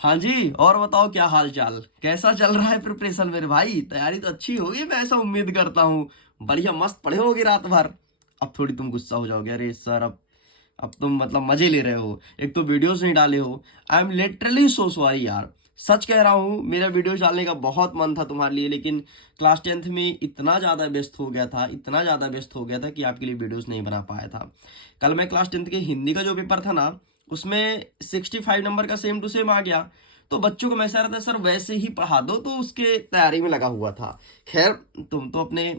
हाँ जी, और बताओ क्या हाल चाल, कैसा चल रहा है प्रिपरेशन मेरे भाई? तैयारी तो अच्छी होगी, मैं ऐसा उम्मीद करता हूँ। बढ़िया मस्त पढ़े होगे रात भर। अब थोड़ी तुम गुस्सा हो जाओगे, अरे सर अब तुम मतलब मजे ले रहे हो, एक तो वीडियोस नहीं डाले हो। I am literally so sorry यार। सच कह रहा हूँ, मेरा वीडियोस डालने का बहुत मन था तुम्हारे लिए, लेकिन क्लास 10th में इतना ज़्यादा व्यस्त हो गया था, इतना ज़्यादा व्यस्त हो गया था कि आपके लिए वीडियोस नहीं बना पाया था। कल मैं क्लास 10th के हिंदी का जो पेपर था ना, उसमें 65 नंबर का सेम टू सेम आ गया। तो बच्चों को मैं ऐसा रहता सर वैसे ही पढ़ा दो, तो उसके तैयारी में लगा हुआ था। खैर, तुम तो अपने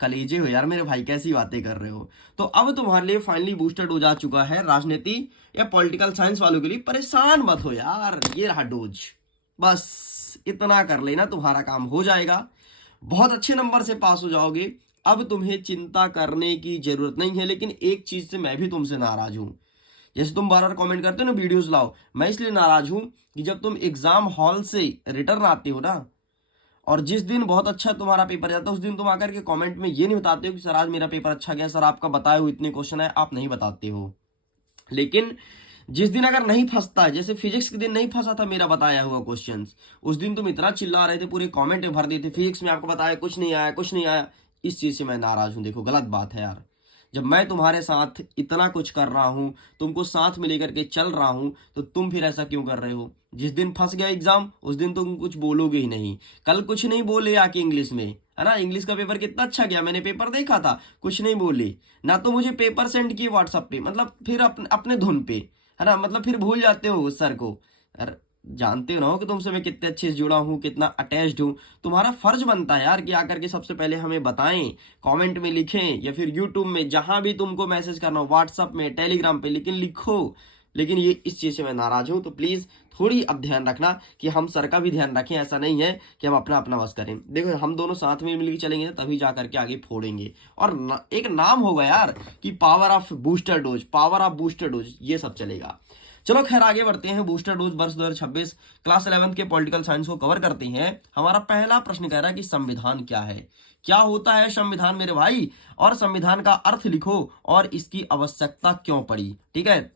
कलेजे हो यार मेरे भाई, कैसी बातें कर रहे हो। तो अब तुम्हारे लिए फाइनली बूस्टर डोज आ चुका है राजनीति या पॉलिटिकल साइंस वालों के लिए। परेशान मत हो यार, ये रहा डोज। बस इतना कर लेना, तुम्हारा काम हो जाएगा, बहुत अच्छे नंबर से पास हो जाओगे। अब तुम्हें चिंता करने की जरूरत नहीं है। लेकिन एक चीज से मैं भी तुमसे नाराज हूं। जैसे तुम बार बार कमेंट करते हो ना वीडियोस लाओ, मैं इसलिए नाराज हूं कि जब तुम एग्जाम हॉल से रिटर्न आते हो ना, और जिस दिन बहुत अच्छा तुम्हारा पेपर जाता है, उस दिन तुम आकर के कमेंट में ये नहीं बताते हो कि सर आज मेरा पेपर अच्छा गया, सर आपका बताए हुए इतने क्वेश्चन है, आप नहीं बताते हो। लेकिन जिस दिन अगर नहीं फंसता है, जैसे फिजिक्स के दिन नहीं फंसा था मेरा बताया हुआ क्वेश्चंस, उस दिन तुम इतना चिल्ला रहे थे, पूरे कमेंट में भर दिए थे फिजिक्स में आपको बताया कुछ नहीं आया, कुछ नहीं आया। इस चीज से मैं नाराज हूं। देखो गलत बात है यार। जब मैं तुम्हारे साथ इतना कुछ कर रहा हूं, तुमको साथ में लेकर के चल रहा हूं, तो तुम फिर ऐसा क्यों कर रहे हो? जिस दिन फंस गया एग्जाम, उस दिन तुम कुछ बोलोगे ही नहीं। कल कुछ नहीं बोले आके इंग्लिश में, है ना? इंग्लिश का पेपर कितना अच्छा गया, मैंने पेपर देखा था, कुछ नहीं बोले। ना तो मुझे पेपर सेंड किए व्हाट्सएप पे, मतलब फिर अपने धुन पे, है ना? मतलब फिर भूल जाते हो उस सर को। यार, जानते हो ना कि तुमसे मैं कितने अच्छे से जुड़ा हूँ, कितना अटैच्ड हूँ। तुम्हारा फर्ज बनता है यार कि आकर के सबसे पहले हमें बताएं, कमेंट में लिखें, या फिर यूट्यूब में जहां भी तुमको मैसेज करना हो, व्हाट्सएप में, टेलीग्राम पे, लेकिन लिखो। लेकिन ये इस चीज से मैं नाराज हूं। तो प्लीज थोड़ी अब ध्यान रखना कि हम सर का भी ध्यान रखें। ऐसा नहीं है कि हम अपना अपना बस करें। देखो हम दोनों साथ में मिलकर चलेंगे ना, तभी जा करके आगे फोड़ेंगे। और एक नाम होगा यार कि power of booster dose, power of booster dose, ये सब चलेगा। चलो खैर आगे बढ़ते हैं। बूस्टर डोज वर्ष 2026 क्लास 11th के पॉलिटिकल साइंस को कवर करते हैं। हमारा पहला प्रश्न कह रहा है कि संविधान क्या है? क्या होता है संविधान मेरे भाई? और संविधान का अर्थ लिखो, और इसकी आवश्यकता क्यों पड़ी। ठीक है,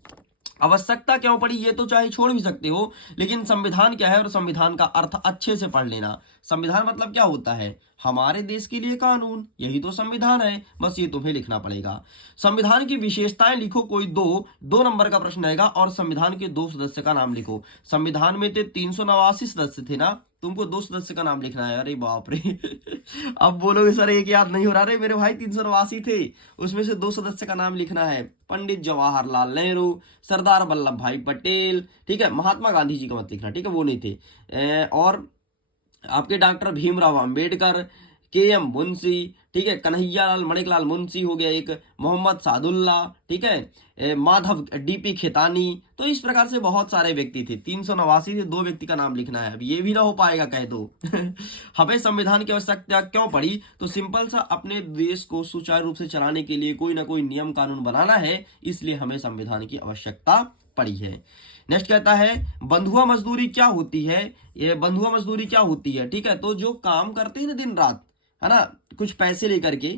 आवश्यकता क्यों पड़ी ये तो चाहे छोड़ भी सकते हो, लेकिन संविधान क्या है और संविधान का अर्थ अच्छे से पढ़ लेना। संविधान मतलब क्या होता है? हमारे देश के लिए कानून, यही तो संविधान है। बस ये तुम्हें लिखना पड़ेगा। संविधान की विशेषताएं लिखो, कोई दो दो नंबर का प्रश्न रहेगा, और संविधान के दो सदस्य का नाम लिखो। संविधान में थे 389 सदस्य थे ना, तुमको दो सदस्य का नाम लिखना है। अरे बाप रे अब बोलोगे सर एक याद नहीं हो रहा। रे मेरे भाई 389 थे, उसमें से दो सदस्य का नाम लिखना है। पंडित जवाहरलाल नेहरू, सरदार वल्लभ भाई पटेल, ठीक है? महात्मा गांधी जी का मत लिखना, ठीक है? वो नहीं थे। और आपके डॉक्टर भीमराव अंबेडकर, के एम मुंशी, ठीक है? कन्हैयालाल मणिकलाल मुंशी हो गया एक, मोहम्मद सादुल्ला, ठीक है? माधव डीपी खेतानी। तो इस प्रकार से बहुत सारे व्यक्ति थे। 389 से दो व्यक्ति का नाम लिखना है। अब ये भी ना हो पाएगा कह दो हमें संविधान की आवश्यकता क्यों पड़ी? तो सिंपल सा, अपने देश को सुचारू रूप से चलाने के लिए कोई ना कोई नियम कानून बनाना है, इसलिए हमें संविधान की आवश्यकता पड़ी है। नेक्स्ट कहता है बंधुआ मजदूरी क्या होती है? ये बंधुआ मजदूरी क्या होती है? ठीक है, तो जो काम करते हैं ना दिन रात, है ना, कुछ पैसे लेकर के,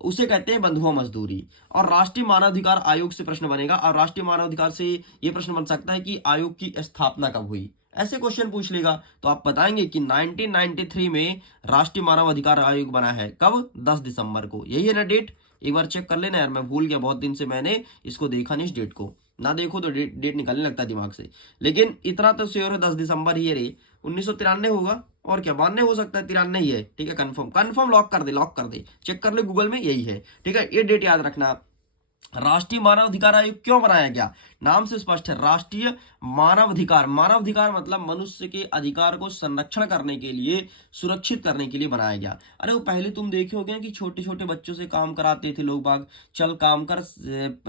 उसे कहते हैं बंधुआ मजदूरी। और राष्ट्रीय मानवाधिकार आयोग से प्रश्न बनेगा, और राष्ट्रीय मानवाधिकार से ये प्रश्न बन सकता है कि आयोग की स्थापना कब हुई। ऐसे क्वेश्चन पूछ लेगा तो आप बताएंगे कि 1993 में राष्ट्रीय मानवाधिकार आयोग बना है। कब? 10 दिसंबर को। यही है ना डेट? एक बार चेक कर लेना यार, मैं भूल गया, बहुत दिन से मैंने इसको देखा नहीं, इस डेट को। ना देखो तो डेट निकलने लगता है दिमाग से। लेकिन इतना तो श्योर है 10 दिसंबर ही है रे। 1993 होगा, और क्या 92 हो सकता है, 93 ही है। ठीक है, कंफर्म कंफर्म, लॉक कर दे, लॉक कर दे, चेक कर ले गूगल में, यही है। ठीक है, ये डेट याद रखना। राष्ट्रीय मानवाधिकार आयोग क्यों बनाया गया? नाम से स्पष्ट है, राष्ट्रीय मानवाधिकार, मानवाधिकार मतलब मनुष्य के अधिकार को संरक्षण करने के लिए, सुरक्षित करने के लिए बनाया गया। अरे वो पहले तुम देखे होगे कि छोटे छोटे बच्चों से काम कराते थे लोग बाग, चल काम कर,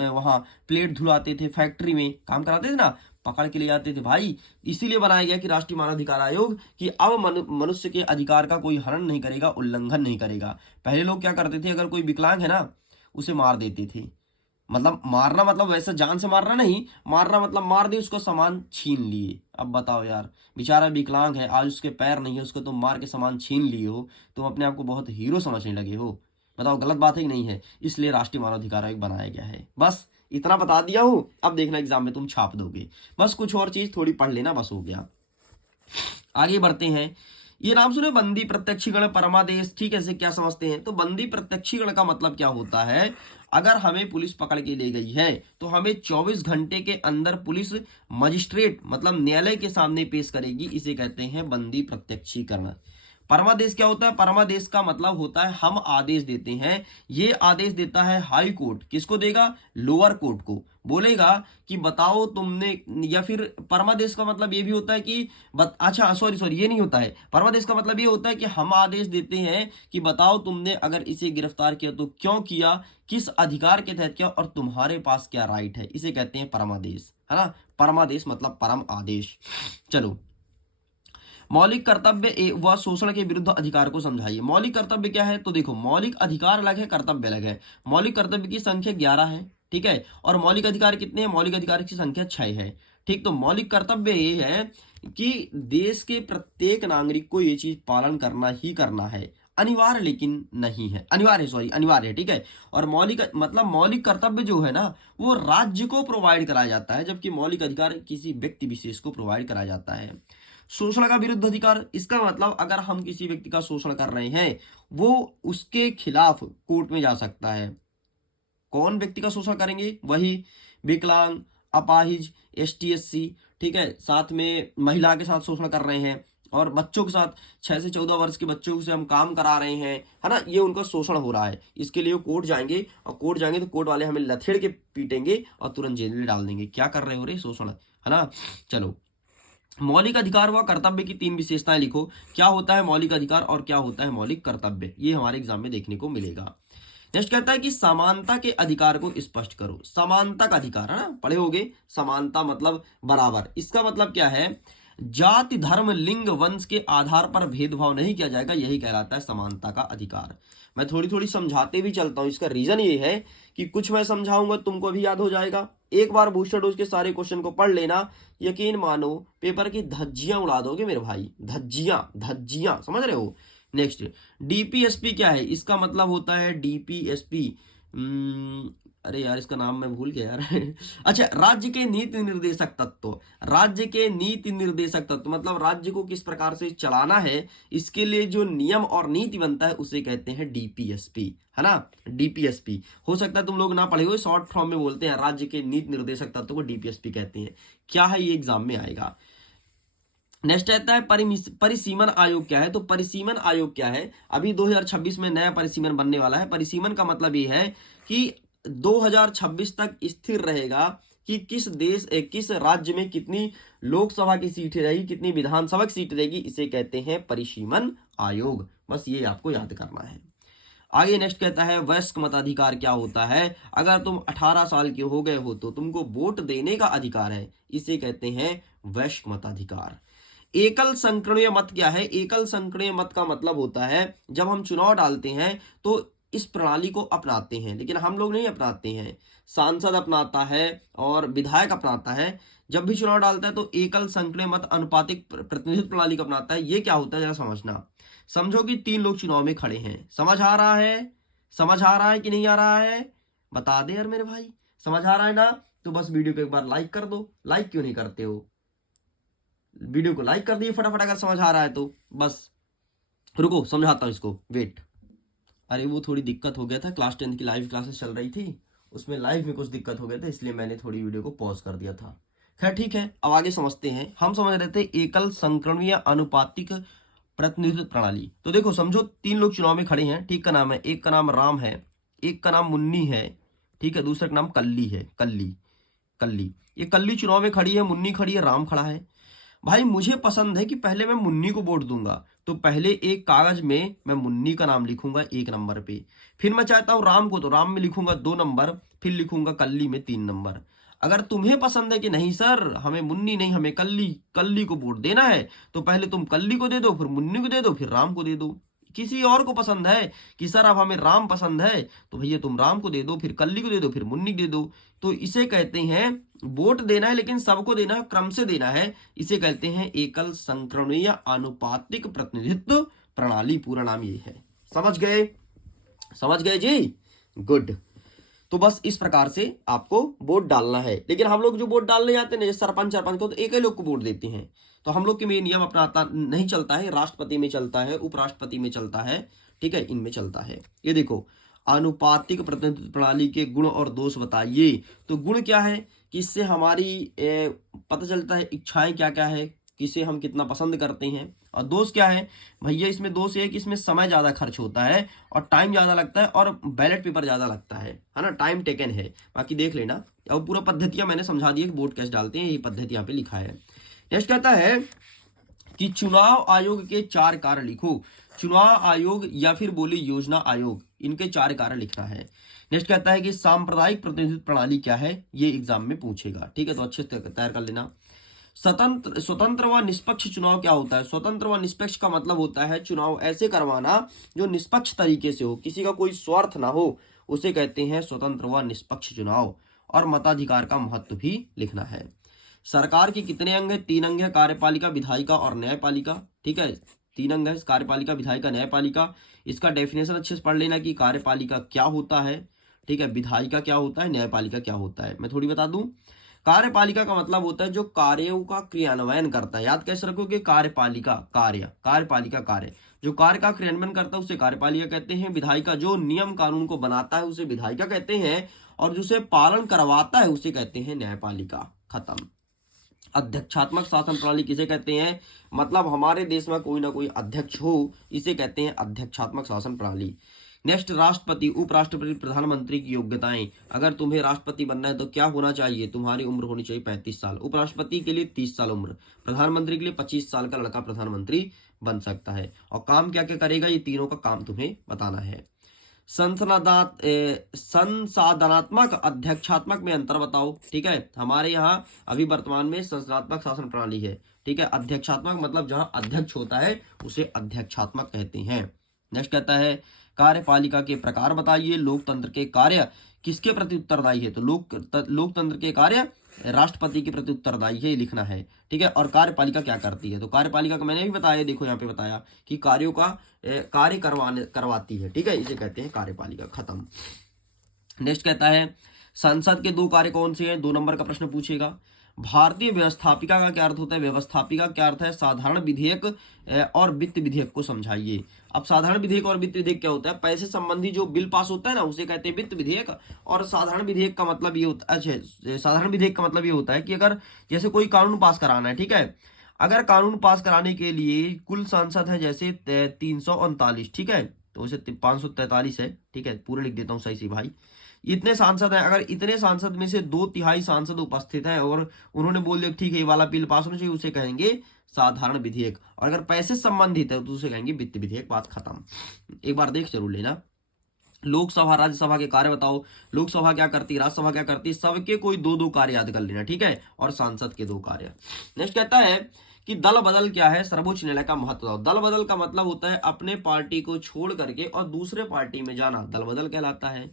वहां प्लेट धुलाते थे, फैक्ट्री में काम कराते थे ना, पकड़ के ले जाते थे भाई। इसीलिए बनाया गया कि राष्ट्रीय मानवाधिकार आयोग, कि अब मनुष्य के अधिकार का कोई हनन नहीं करेगा, उल्लंघन नहीं करेगा। पहले लोग क्या करते थे, अगर कोई विकलांग है ना, उसे मार देते थे। मतलब मारना मतलब वैसे जान से मारना नहीं, मारना मतलब मार दी, उसको सामान छीन लिए। अब बताओ यार, बेचारा विकलांग है, आज उसके पैर नहीं है, उसको तुम मार के सामान छीन लिए हो, तुम अपने आप को बहुत हीरो समझने लगे हो। बताओ गलत बात है कि नहीं है? इसलिए राष्ट्रीय मानवाधिकार आयोग बनाया गया है। बस इतना बता दिया हूं, अब देखना एग्जाम में तुम छाप दोगे। बस कुछ और चीज थोड़ी पढ़ लेना, बस हो गया। आगे बढ़ते हैं। ये नाम सुने, बंदी प्रत्यक्षीकरण परमादेश। ठीक है, इसे क्या समझते हैं? तो बंदी प्रत्यक्षीकरण का मतलब क्या होता है? अगर हमें पुलिस पकड़ के ले गई है तो हमें 24 घंटे के अंदर पुलिस मजिस्ट्रेट मतलब न्यायालय के सामने पेश करेगी, इसे कहते हैं बंदी प्रत्यक्षीकरण। परमादेश क्या होता है? परमादेश का मतलब होता है हम आदेश देते हैं। ये आदेश देता है हाई कोर्ट, किसको देगा? लोअर कोर्ट को। बोलेगा कि बताओ तुमने, या फिर परमादेश का मतलब ये भी होता है कि अच्छा सॉरी ये नहीं होता है। परमादेश का मतलब ये होता है कि हम आदेश देते हैं कि बताओ तुमने अगर इसे गिरफ्तार किया तो क्यों किया, किस अधिकार के तहत किया और तुम्हारे पास क्या राइट है, इसे कहते हैं परमादेश, है ना। परमादेश मतलब परम आदेश। चलो, मौलिक कर्तव्य व शोषण के विरुद्ध अधिकार को समझाइए। मौलिक कर्तव्य क्या है? तो देखो, मौलिक अधिकार अलग है, कर्तव्य अलग है। मौलिक कर्तव्य की संख्या 11 है, ठीक है, और मौलिक अधिकार कितने हैं? मौलिक अधिकार की संख्या 6 है। ठीक, तो मौलिक कर्तव्य ये है कि देश के प्रत्येक नागरिक को ये चीज पालन करना ही करना है, अनिवार्य लेकिन नहीं है, अनिवार्य है, ठीक है। और मौलिक मतलब मौलिक कर्तव्य जो है ना, वो राज्य को प्रोवाइड कराया जाता है, जबकि मौलिक अधिकार किसी व्यक्ति विशेष को प्रोवाइड कराया जाता है। शोषण का विरुद्ध अधिकार, इसका मतलब अगर हम किसी व्यक्ति का शोषण कर रहे हैं, वो उसके खिलाफ कोर्ट में जा सकता है। कौन व्यक्ति का शोषण करेंगे? वही विकलांग, अपाहिज, एसटी एससी, ठीक है, साथ में महिला के साथ शोषण कर रहे हैं, और बच्चों के साथ 6 से 14 वर्ष के बच्चों से हम काम करा रहे हैं, है ना, ये उनका शोषण हो रहा है। इसके लिए वो कोर्ट जाएंगे, और कोर्ट जाएंगे तो कोर्ट वाले हमें लथेड़ के पीटेंगे और तुरंत जेल में डाल देंगे। क्या कर रहे हो रे? शोषण, है ना। चलो, मौलिक अधिकार व कर्तव्य की 3 विशेषताएं लिखो। क्या होता है मौलिक अधिकार और क्या होता है मौलिक कर्तव्य? ये हमारे एग्जाम में देखने को मिलेगा। नेक्स्ट कहता है कि समानता के अधिकार को स्पष्ट करो। समानता का अधिकार, है ना, पढ़े होगे। समानता मतलब बराबर। इसका मतलब क्या है? जाति, धर्म, लिंग, वंश के आधार पर भेदभाव नहीं किया जाएगा, यही कहलाता है समानता का अधिकार। मैं थोड़ी थोड़ी समझाते भी चलता हूं। इसका रीजन ये है कि कुछ मैं समझाऊंगा तुमको भी याद हो जाएगा। एक बार बूस्टर डोज के सारे क्वेश्चन को पढ़ लेना, यकीन मानो पेपर की धज्जियां उड़ा दोगे मेरे भाई। धज्जियां, धज्जियां, समझ रहे हो। नेक्स्ट, डीपीएसपी क्या है? इसका मतलब होता है डीपीएसपी, अरे यार इसका नाम मैं भूल गया यार। अच्छा, राज्य के नीति निर्देशक तत्व। राज्य के नीति निर्देशक तत्व मतलब राज्य को किस प्रकार से चलाना है, इसके लिए जो नियम और नीति बनता है उसे कहते हैं डीपीएसपी, है ना। डीपीएसपी हो सकता है तुम लोग ना पढ़े हो, शॉर्ट फॉर्म में बोलते हैं, राज्य के नीति निर्देशक तत्व को डीपीएसपी कहते हैं। क्या है ये? एग्जाम में आएगा। नेक्स्ट आता है परिसीमन आयोग क्या है? तो परिसीमन आयोग क्या है? अभी 2026 में नया परिसीमन बनने वाला है। परिसीमन का मतलब ये है कि 2026 तक स्थिर रहेगा कि किस राज्य में कितनी लोकसभा की सीटें रहेगी, कितनी विधानसभा की सीट रहेगी, इसे कहते हैं परिसीमन आयोग। बस ये आपको याद करना है। आगे नेक्स्ट कहता है वयस्क मताधिकार क्या होता है? अगर तुम 18 साल के हो गए हो तो तुमको वोट देने का अधिकार है, इसे कहते हैं वयस्क मताधिकार। एकल संकरणीय मत क्या है? एकल संकरणीय मत का मतलब होता है जब हम चुनाव डालते हैं तो इस प्रणाली को अपनाते हैं, लेकिन हम लोग नहीं अपनाते हैं, सांसद अपनाता है और विधायक अपनाता है। जब भी चुनाव डालता है तो एकल संकरणीय मत अनुपातिक प्रतिनिधित्व प्रणाली को अपनाता है। ये क्या होता है जरा समझना। समझो कि 3 लोग चुनाव में खड़े हैं। समझ आ रहा है? समझ आ रहा है कि नहीं आ रहा है? बता दे यार मेरे भाई। समझ आ रहा है ना? तो बस वीडियो को एक बार लाइक कर दो। लाइक क्यों नहीं करते हो? वीडियो को लाइक कर दिए फटाफट अगर समझ आ रहा है तो। बस रुको समझाता हूं इसको, वेट। अरे वो थोड़ी दिक्कत हो गया था, क्लास 10 की लाइव क्लासेस चल रही थी, उसमें लाइव में कुछ दिक्कत हो गया था, इसलिए मैंने थोड़ी वीडियो को पॉज कर दिया था। खैर ठीक है, अब आगे समझते हैं। हम समझ रहे थे एकल संकरणीय अनुपातिक प्रतिनिधित्व प्रणाली। तो देखो समझो 3 लोग चुनाव में खड़े हैं, ठीक, का नाम है, एक का नाम राम है, एक का नाम मुन्नी है, ठीक है, दूसरे का नाम कल्ली है। कल्ली, कल्ली, ये कल्ली चुनाव में खड़ी है, मुन्नी खड़ी है, राम खड़ा है। भाई मुझे पसंद है कि पहले मैं मुन्नी को वोट दूंगा, तो पहले एक कागज में मैं मुन्नी का नाम लिखूंगा 1 नंबर पे, फिर मैं चाहता हूं राम को, तो राम में लिखूंगा 2 नंबर, फिर लिखूंगा कल्ली में 3 नंबर। अगर तुम्हें पसंद है कि नहीं सर हमें मुन्नी नहीं हमें कल्ली, कल्ली को वोट देना है, तो पहले तुम कल्ली को दे दो, फिर मुन्नी को दे दो, फिर राम को दे दो। किसी और को पसंद है कि सर अब हमें राम पसंद है, तो भैया तुम राम को दे दो, फिर कल्ली को दे दो, फिर मुन्नी को दे दो। तो इसे कहते हैं वोट देना है, लेकिन सबको देना है, क्रम से देना है। इसे कहते हैं एकल संकरणीय आनुपातिक प्रतिनिधित्व प्रणाली, पूरा नाम ये है। समझ गए? समझ गए जी? गुड। तो बस इस प्रकार से आपको वोट डालना है। लेकिन हम लोग जो वोट डालने जाते हैं ना, जैसे सरपंच सरपंच को तो एक ही लोग को वोट देते हैं। तो हम लोग के में ये नियम अपनाता नहीं चलता है, राष्ट्रपति में चलता है, उपराष्ट्रपति में चलता है, ठीक है, इनमें चलता है। ये देखो, आनुपातिक प्रतिनिधित्व प्रणाली के गुण और दोष बताइए। तो गुण क्या है कि इससे हमारी पता चलता है इच्छाएं क्या क्या है, किसे हम कितना पसंद करते हैं। और दोष क्या है भैया, इसमें दोष ये है कि इसमें समय ज़्यादा खर्च होता है और टाइम ज़्यादा लगता है और बैलेट पेपर ज़्यादा लगता है ना, टाइम टेकन है। बाकी देख लेना, और पूरा पद्धतियाँ मैंने समझा दी है कि वोट कैसे डालते हैं, ये पद्धति यहाँ पे लिखा है। नेक्स्ट कहता है कि चुनाव आयोग के 4 कार्य लिखो। चुनाव आयोग या फिर बोले योजना आयोग, इनके 4 कार्य लिखना है। नेक्स्ट कहता है कि सांप्रदायिक प्रतिनिधित्व प्रणाली क्या है, ये एग्जाम में पूछेगा, ठीक है, तो अच्छे से तैयार कर लेना। स्वतंत्र व निष्पक्ष चुनाव क्या होता है? स्वतंत्र व निष्पक्ष का मतलब होता है चुनाव ऐसे करवाना जो निष्पक्ष तरीके से हो, किसी का कोई स्वार्थ ना हो, उसे कहते हैं स्वतंत्र व निष्पक्ष चुनाव। और मताधिकार का महत्व भी लिखना है। सरकार के कितने अंग है? 3 अंग है, कार्यपालिका, विधायिका और न्यायपालिका, ठीक है, 3 अंग है, कार्यपालिका, विधायिका, न्यायपालिका। इसका डेफिनेशन अच्छे से पढ़ लेना कि कार्यपालिका क्या होता है, ठीक है, विधायिका क्या होता है, न्यायपालिका क्या होता है। मैं थोड़ी बता दूं, कार्यपालिका का मतलब होता है जो कार्यों का क्रियान्वयन करता है। याद कैसे रखोगे? कार्यपालिका कार्य, कार्यपालिका कार्य, जो कार्य का क्रियान्वयन करता है उसे कार्यपालिका कहते हैं। विधायिका जो नियम कानून को बनाता है उसे विधायिका कहते हैं, और जिसे पालन करवाता है उसे कहते हैं न्यायपालिका। खत्म। अध्यक्षात्मक शासन प्रणाली किसे कहते हैं? मतलब हमारे देश में कोई ना कोई अध्यक्ष हो, इसे कहते हैं अध्यक्षात्मक शासन प्रणाली। नेक्स्ट, राष्ट्रपति, उपराष्ट्रपति, प्रधानमंत्री की योग्यताएं। अगर तुम्हें राष्ट्रपति बनना है तो क्या होना चाहिए? तुम्हारी उम्र होनी चाहिए 35 साल। उपराष्ट्रपति के लिए 30 साल उम्र। प्रधानमंत्री के लिए 25 साल का लड़का प्रधानमंत्री बन सकता है। और काम क्या क्या करेगा, ये तीनों का काम तुम्हें बताना है। संसाधनात्मक अध्यक्षात्मक में अंतर बताओ, ठीक है। हमारे यहाँ अभी वर्तमान में संसाधनात्मक शासन प्रणाली है, ठीक है। अध्यक्षात्मक मतलब जहां अध्यक्ष होता है उसे अध्यक्षात्मक कहते हैं। नेक्स्ट कहता है कार्यपालिका के प्रकार बताइए। लोकतंत्र के कार्य किसके प्रति उत्तरदायी है? तो लोकतंत्र के कार्य राष्ट्रपति के प्रति उत्तरदायी है, ये लिखना है, ठीक है। और कार्यपालिका क्या करती है? तो कार्यपालिका का मैंने भी बताया, देखो यहाँ पे बताया कि कार्यों का कार्य करवाती है, ठीक है, इसे कहते हैं कार्यपालिका। खत्म। नेक्स्ट कहता है संसद के 2 कार्य कौन से हैं? 2 नंबर का प्रश्न पूछेगा। भारतीय व्यवस्थापिका का क्या अर्थ होता है? व्यवस्थापिका क्या अर्थ है? साधारण विधेयक और वित्त विधेयक को समझाइए। अब साधारण विधेयक और वित्त विधेयक क्या होता है? पैसे संबंधी जो बिल पास होता है ना, उसे कहते हैं वित्त विधेयक। और साधारण विधेयक का मतलब ये होता है, अच्छा, साधारण विधेयक का मतलब ये होता है कि अगर जैसे कोई कानून पास कराना है, ठीक है, अगर कानून पास कराने के लिए कुल सांसद है जैसे 339, ठीक है, तो उसे 543 है, ठीक है, पूरे लिख देता हूँ सही से भाई। इतने सांसद हैं, अगर इतने सांसद में से 2/3 सांसद उपस्थित हैं और उन्होंने बोल दिया ठीक है ये वाला बिल पास होना चाहिए, उसे कहेंगे साधारण विधेयक। और अगर पैसे संबंधित है तो उसे कहेंगे वित्त विधेयक। बात खत्म। एक बार देख जरूर लेना। लोकसभा राज्यसभा के कार्य बताओ। लोकसभा क्या करती है, राज्यसभा क्या करती है, सबके कोई 2-2 कार्य याद कर लेना, ठीक है, और सांसद के 2 कार्य। नेक्स्ट कहता है कि दल बदल क्या है? सर्वोच्च न्यायालय का महत्व बताओ। दल बदल का मतलब होता है अपने पार्टी को छोड़ करके और दूसरे पार्टी में जाना, दल बदल कहलाता है।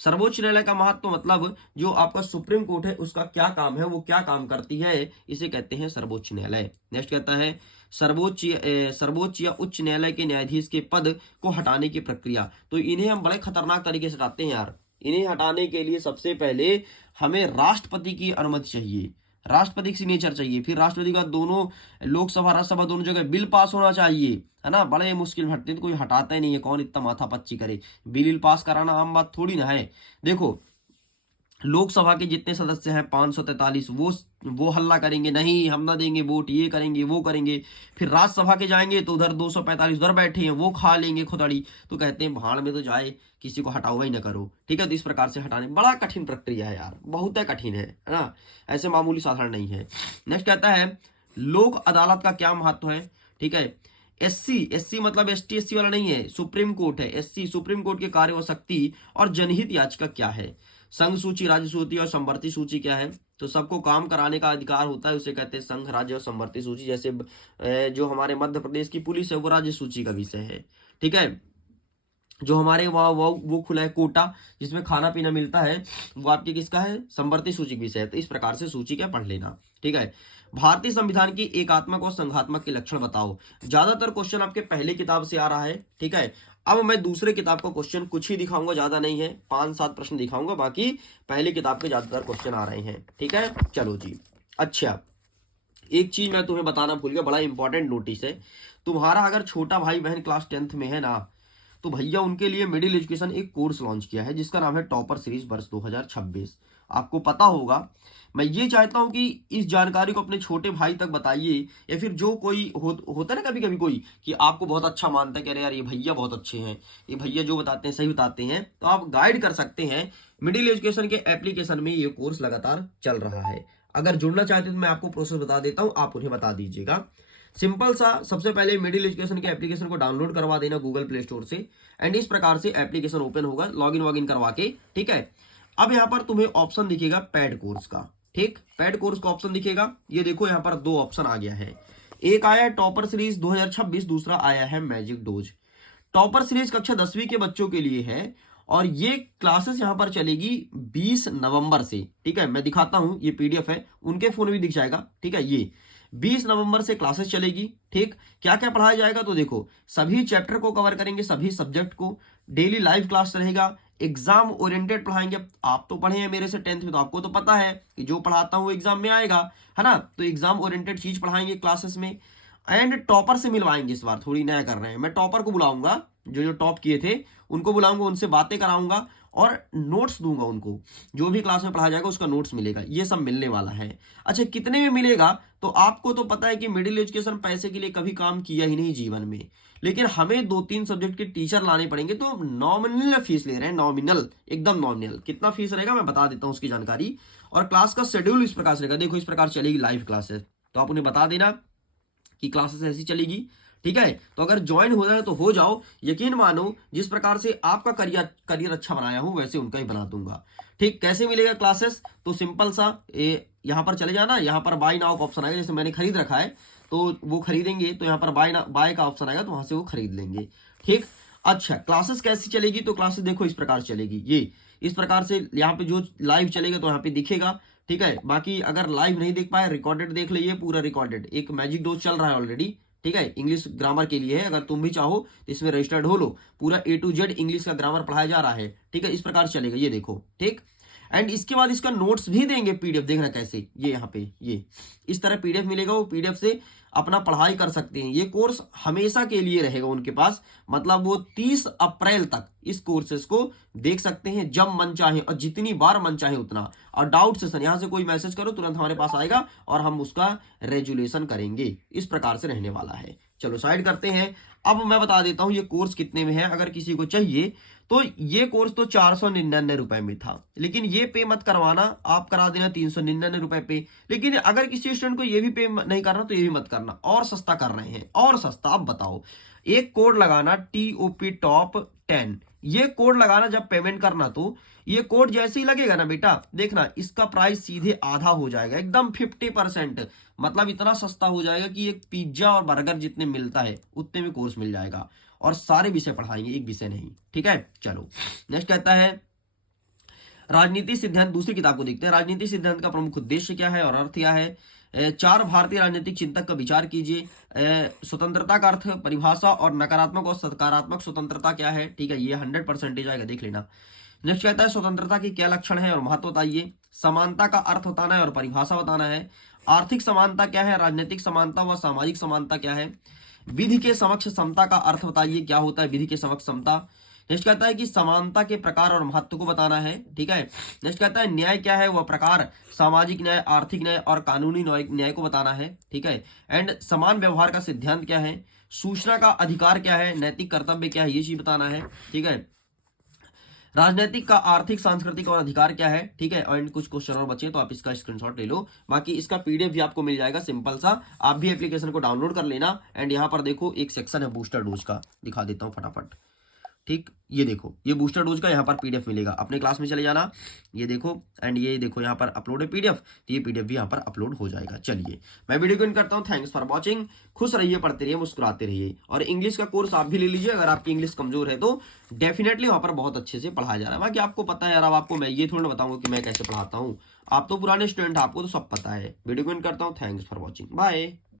सर्वोच्च न्यायालय का महत्व मतलब जो आपका सुप्रीम कोर्ट है उसका क्या काम है, वो क्या काम करती है, इसे कहते हैं सर्वोच्च न्यायालय। नेक्स्ट कहता है सर्वोच्च या उच्च न्यायालय के न्यायाधीश के पद को हटाने की प्रक्रिया। तो इन्हें हम बड़े खतरनाक तरीके से हटाते हैं यार। इन्हें हटाने के लिए सबसे पहले हमें राष्ट्रपति की अनुमति चाहिए, राष्ट्रपति की सिग्नेचर चाहिए, फिर राष्ट्रपति का दोनों लोकसभा राज्यसभा दोनों जगह बिल पास होना चाहिए, है ना। बड़े मुश्किल में हटते हैं, तो कोई हटाता ही नहीं है, कौन इतना माथा पच्ची करे। बिल पास कराना आम बात थोड़ी ना है। देखो लोकसभा के जितने सदस्य हैं 543, वो हल्ला करेंगे, नहीं हम ना देंगे वोट, ये करेंगे वो करेंगे। फिर राज्यसभा के जाएंगे तो उधर 245 उधर बैठे हैं, वो खा लेंगे खुदड़ी, तो कहते हैं भाड़ में तो जाए, किसी को हटाओ ही ना करो, ठीक है। तो इस प्रकार से हटाने बड़ा कठिन प्रक्रिया है यार, बहुत कठिन है ना, ऐसे मामूली साधारण नहीं है। नेक्स्ट कहता है लोक अदालत का क्या महत्व है, ठीक है। एससी मतलब एसटी वाला नहीं है, सुप्रीम कोर्ट है। एससी सुप्रीम कोर्ट के कार्य व शक्ति और जनहित याचिका क्या है। संघ सूची, राज्य सूची और संवर्ती सूची क्या है? तो सबको काम कराने का अधिकार होता है, उसे कहते हैं संघ, राज्य और संवर्ती सूची। जैसे जो हमारे मध्य प्रदेश की पुलिस है वो राज्य सूची का विषय है, ठीक है। जो हमारे वहाँ वो खुला है कोटा जिसमें खाना पीना मिलता है, वो आपके किसका है? संवर्ती सूची का विषय है। तो इस प्रकार से सूची क्या पढ़ लेना, ठीक है। भारतीय संविधान की एकात्मक और संघात्मक के लक्षण बताओ। ज्यादातर क्वेश्चन आपके पहले किताब से आ रहा है, ठीक है। अब मैं दूसरे किताब का क्वेश्चन कुछ ही दिखाऊंगा, ज्यादा नहीं है, 5-7 प्रश्न दिखाऊंगा, बाकी पहले किताब के ज्यादातर क्वेश्चन आ रहे हैं। ठीक है, चलो जी। अच्छा, एक चीज मैं तुम्हें बताना भूल गया, बड़ा इंपॉर्टेंट नोटिस है। तुम्हारा अगर छोटा भाई बहन क्लास 10th में है ना, तो भैया उनके लिए मिडिल एजुकेशन एक कोर्स लॉन्च किया है जिसका नाम है टॉपर सीरीज वर्ष 2026। आपको पता होगा। मैं ये चाहता हूं कि इस जानकारी को अपने छोटे भाई तक बताइए, या फिर जो कोई होता है ना कभी कभी कोई कि आपको बहुत अच्छा मानता है, कह रहे यार ये भैया बहुत अच्छे हैं, ये भैया जो बताते हैं सही बताते हैं, तो आप गाइड कर सकते हैं। मिडिल एजुकेशन के एप्लीकेशन में ये कोर्स लगातार चल रहा है। अगर जुड़ना चाहते हैं तो मैं आपको प्रोसेस बता देता हूं, आप उन्हें बता दीजिएगा। सिंपल सा, सबसे पहले मिडिल एजुकेशन के एप्लीकेशन को डाउनलोड करवा देना गूगल प्ले स्टोर से, एंड इस प्रकार से एप्लीकेशन ओपन होगा लॉगिन वॉगिन करवा के। ठीक है, अब यहाँ पर तुम्हें ऑप्शन दिखेगा पेड कोर्स का। ठीक, पेड कोर्स का ऑप्शन दिखेगा, ये देखो यहाँ पर 2 ऑप्शन आ गया है। एक आया है टॉपर सीरीज 2026, दूसरा आया है मैजिक डोज। टॉपर सीरीज कक्षा 10वीं के बच्चों के लिए है, और ये क्लासेस यहां पर चलेगी 20 नवंबर से। ठीक है, मैं दिखाता हूं, ये पीडीएफ है, उनके फोन में भी दिख जाएगा। ठीक है, ये 20 नवंबर से क्लासेस चलेगी। ठीक, क्या क्या पढ़ाया जाएगा, तो देखो सभी चैप्टर को कवर करेंगे, सभी सब्जेक्ट को। डेली लाइव क्लास रहेगा, एग्जाम ओरिएंटेड पढ़ाएंगे। आप तो पढ़े हैं मेरे से 10th में, तो आपको तो पता है कि जो पढ़ाता हूं एग्जाम में आएगा, है ना। तो एग्जाम ओरिएंटेड चीज पढ़ाएंगे क्लासेस में, एंड टॉपर से मिलवाएंगे। इस बार थोड़ी नया कर रहे हैं, मैं टॉपर को बुलाऊंगा, जो जो टॉप किए थे उनको बुलाऊंगा, उनसे बातें कराऊंगा और नोट्स दूंगा उनको। जो भी क्लास में पढ़ाया जाएगा उसका नोट्स मिलेगा, ये सब मिलने वाला है। अच्छा, कितने में मिलेगा, तो आपको तो पता है कि मिडिल एजुकेशन पैसे के लिए कभी काम किया ही नहीं जीवन में, लेकिन हमें 2-3 सब्जेक्ट के टीचर लाने पड़ेंगे, तो नॉमिनल फीस ले रहे हैं, नॉमिनल, एकदम नॉमिनल। कितना फीस रहेगा मैं बता देता हूं उसकी जानकारी। और क्लास का शेड्यूल इस प्रकार से रहेगा, देखो इस प्रकार चलेगी लाइव क्लासेस, तो आप उन्हें बता देना कि क्लासेस ऐसी चलेगी। ठीक है, तो अगर ज्वाइन हो जाए तो हो जाओ, यकीन मानो जिस प्रकार से आपका करियर अच्छा बनाया हूं वैसे उनका ही बना दूंगा। ठीक, कैसे मिलेगा क्लासेस, तो सिंपल सा, यहां पर चले जाना, यहां पर बाय नाउ का ऑप्शन आएगा, जैसे मैंने खरीद रखा है तो वो खरीदेंगे, तो यहाँ पर बाय का ऑप्शन आएगा, तो वहां से वो खरीद लेंगे। ठीक, अच्छा क्लासेस कैसी चलेगी, तो क्लासेस देखो इस प्रकार चलेगी, ये इस प्रकार से यहाँ पे जो लाइव चलेगा तो यहाँ पे दिखेगा। ठीक है, बाकी अगर लाइव नहीं देख पाए, रिकॉर्डेड देख लीजिए, पूरा रिकॉर्डेड। एक मैजिक डोज चल रहा है ऑलरेडी। ठीक है, इंग्लिश ग्रामर के लिए है, अगर तुम भी चाहो तो इसमें रजिस्टर्ड हो लो, पूरा A to Z इंग्लिश का ग्रामर पढ़ाया जा रहा है। ठीक है, इस प्रकार चलेगा, ये देखो। ठीक, एंड इसके बाद इसका नोट्स भी देंगे पीडीएफ, देखना कैसे, ये यहाँ पे ये इस तरह पीडीएफ मिलेगा, वो पीडीएफ से अपना पढ़ाई कर सकते हैं। ये कोर्स हमेशा के लिए रहेगा उनके पास, मतलब वो 30 अप्रैल तक इस कोर्सेज को देख सकते हैं, जब मन चाहे और जितनी बार मन चाहे उतना। और डाउट सेशन, यहां से कोई मैसेज करो तुरंत हमारे पास आएगा और हम उसका रेजुलेशन करेंगे। इस प्रकार से रहने वाला है। चलो साइड करते हैं। अब मैं बता देता हूं ये कोर्स कितने में है, अगर किसी को चाहिए तो। ये कोर्स तो 499 रुपए में था, लेकिन ये पे मत करवाना, आप करा देना 399 रुपए पे। लेकिन अगर किसी स्टूडेंट को ये भी पे नहीं करना तो ये भी मत करना, और सस्ता कर रहे हैं, और सस्ता। आप बताओ, एक कोड लगाना TOP टॉप 10, ये कोड लगाना जब पेमेंट करना, तो ये कोड जैसे ही लगेगा ना बेटा, देखना इसका प्राइस सीधे आधा हो जाएगा, एकदम 50%। मतलब इतना सस्ता हो जाएगा कि एक पिज्जा और बर्गर जितने मिलता है उतने में कोर्स मिल जाएगा, और सारे विषय पढ़ाएंगे, एक विषय नहीं। ठीक है, चलो नेक्स्ट कहता है राजनीति सिद्धांत। दूसरी किताब को देखते हैं। राजनीति सिद्धांत का प्रमुख उद्देश्य क्या है और अर्थ क्या है। 4 भारतीय राजनीतिक चिंतक का विचार कीजिए। स्वतंत्रता का अर्थ, परिभाषा और नकारात्मक और सकारात्मक स्वतंत्रता क्या है। ठीक है, ये 100% आएगा, देख लेना। नेक्स्ट कहता है स्वतंत्रता की क्या लक्षण है और महत्व बताइए। समानता का अर्थ बताना है और परिभाषा बताना है। आर्थिक समानता क्या है, राजनीतिक समानता व सामाजिक समानता क्या है। विधि के समक्ष समता का अर्थ बताइए, क्या होता है विधि के समक्ष समता। नेक्स्ट कहता है कि समानता के प्रकार और महत्व को बताना है। ठीक है, नेक्स्ट कहता है न्याय क्या है, वह प्रकार, सामाजिक न्याय, आर्थिक न्याय और कानूनी न्याय को बताना है। ठीक है, एंड समान व्यवहार का सिद्धांत क्या है, सूचना का अधिकार क्या है, नैतिक कर्तव्य क्या है, ये चीज बताना है। ठीक है, राजनीतिक का आर्थिक सांस्कृतिक और अधिकार क्या है। ठीक है, और कुछ क्वेश्चन और बचे तो आप इसका स्क्रीनशॉट ले लो, बाकी इसका पीडीएफ भी आपको मिल जाएगा सिंपल सा। आप भी एप्लीकेशन को डाउनलोड कर लेना। एंड यहाँ पर देखो एक सेक्शन है बूस्टर डोज का, दिखा देता हूँ फटाफट। ठीक, ये देखो, ये बूस्टर डोज का यहाँ पर पीडीएफ मिलेगा, अपने क्लास में चले जाना, ये देखो। एंड ये देखो यहाँ पर अपलोड है पीडीएफ, तो ये पीडीएफ भी यहाँ पर अपलोड हो जाएगा। चलिए मैं वीडियो को एंड करता हूँ। Thanks for watching. खुश रहिए, पढ़ते रहिए, मुस्कुराते रहिए। और इंग्लिश का कोर्स आप भी ले लीजिए, अगर आपकी इंग्लिश कमजोर है तो डेफिनेटली वहां पर बहुत अच्छे से पढ़ाया जा रहा है। बाकी आपको पता है यार, अब आपको मैं ये थोड़ा ना बताऊंगा कि मैं कैसे पढ़ाता हूँ, आप तो पुराने स्टूडेंट, आपको तो सब पता है। वीडियो को एंड करता हूँ। Thanks for watching, bye.